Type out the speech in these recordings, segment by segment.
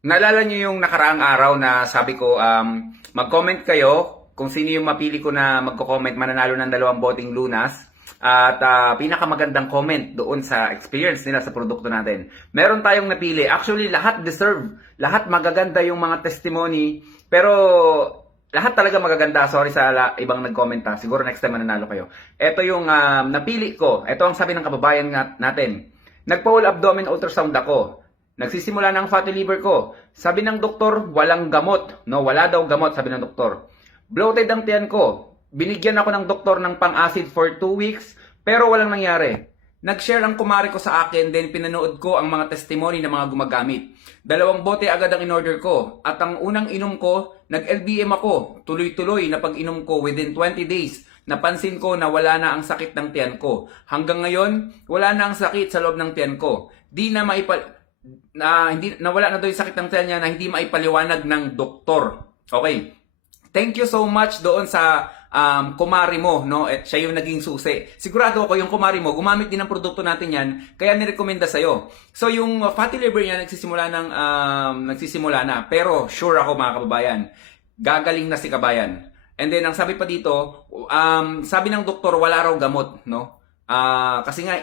Naalala niyo yung nakaraang araw na sabi ko, mag-comment kayo kung sino yung mapili ko na magko-comment mananalo ng 2 boteng lunas at pinakamagandang comment doon sa experience nila sa produkto natin. Meron tayong napili. Actually, lahat deserve. Lahat magaganda yung mga testimony. Pero lahat talaga magaganda. Sorry sa ibang nag-comment ha. Siguro next time mananalo kayo. Ito yung napili ko. Ito ang sabi ng kababayan natin. Nagpa-whole abdomen ultrasound ako. Nagsisimula ng fatty liver ko. Sabi ng doktor, walang gamot. No, wala daw gamot, sabi ng doktor. Bloated ang tiyan ko. Binigyan ako ng doktor ng pang-acid for 2 weeks, pero walang nangyari. Nag-share ang kumari ko sa akin, then pinanood ko ang mga testimony ng mga gumagamit. 2 bote agad ang in-order ko. At ang unang inom ko, nag-LBM ako. Tuloy-tuloy na pag-inom ko within 20 days. Napansin ko na wala na ang sakit ng tiyan ko. Hanggang ngayon, wala na ang sakit sa loob ng tiyan ko. Hindi nawala na daw yung sakit ng tiyan niya na hindi maipaliwanag ng doktor. Okay. Thank you so much doon sa kumari mo, no? At siya yung naging susi. Sigurado ako yung kumari mo, gumamit din ng produkto natin yan, kaya nirekomenda sa'yo. So yung fatty liver niya nagsisimula na, pero sure ako mga kababayan, gagaling na si kabayan. And then ang sabi pa dito, sabi ng doktor wala raw gamot, no? Kasi nga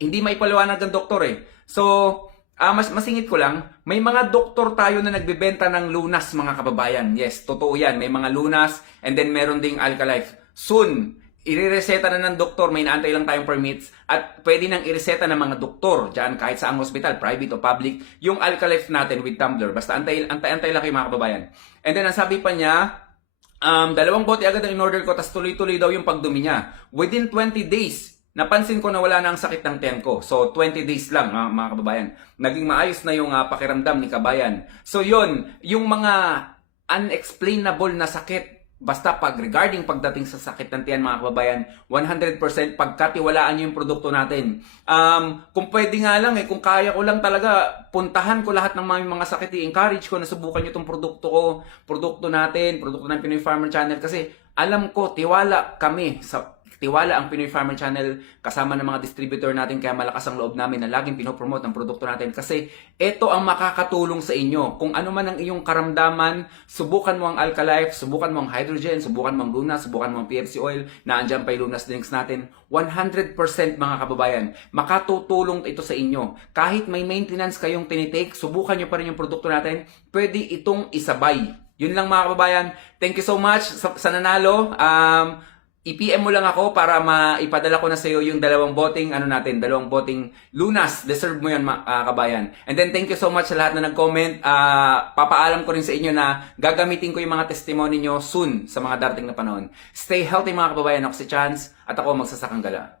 hindi maipaliwanag ng doktor eh. So masingit ko lang, may mga doktor tayo na nagbebenta ng lunas mga kababayan. Yes, totoo yan. May mga lunas and then meron ding Alkalife. Soon, irereseta na ng doktor, may naantay lang tayong permits at pwede nang ireseta ng mga doktor dyan kahit sa ang hospital, private o public, yung Alkalife natin with tumbler. Basta antay lang kayo mga kababayan. And then ang sabi pa niya, 2 bote agad ang in-order ko, tas tuloy-tuloy daw yung pagdumi niya. Within 20 days, napansin ko na wala na ang sakit ng tiyan ko. So, 20 days lang, mga kababayan. Naging maayos na yung pakiramdam ni kabayan. So, yung mga unexplainable na sakit, basta regarding pagdating sa sakit ng tiyan, mga kababayan, 100% pagkatiwalaan nyo yung produkto natin. Kung pwede nga lang, kung kaya ko lang talaga, puntahan ko lahat ng mga sakit, i-encourage ko na subukan nyo itong produkto ko, produkto natin, produkto ng Pinoy Farmer Channel, kasi alam ko, tiwala ang Pinoy Farmer Channel kasama ng mga distributor natin, kaya malakas ang loob namin na laging pinopromote ang produkto natin kasi ito ang makakatulong sa inyo. Kung ano man ang iyong karamdaman, subukan mo ang Alkalife, subukan mo ang hydrogen, subukan mo ang lunas, subukan mo ang PFC oil, na andyan pa yung lunas drinks natin. 100% mga kababayan, makatutulong ito sa inyo. Kahit may maintenance kayong tinitake, subukan nyo pa rin yung produkto natin, pwede itong isabay. Yun lang mga kababayan. Thank you so much sa nanalo. I-PM mo lang ako para maipadala ko na sa iyo yung 2 boteng 2 boteng lunas. Deserve mo yan kabayan. And then thank you so much sa lahat na nag-comment. Papaalam ko rin sa inyo na gagamitin ko yung mga testimony nyo soon sa mga darating na panahon. Stay healthy mga kababayan. Ako si Chance at ako magsasakang gala.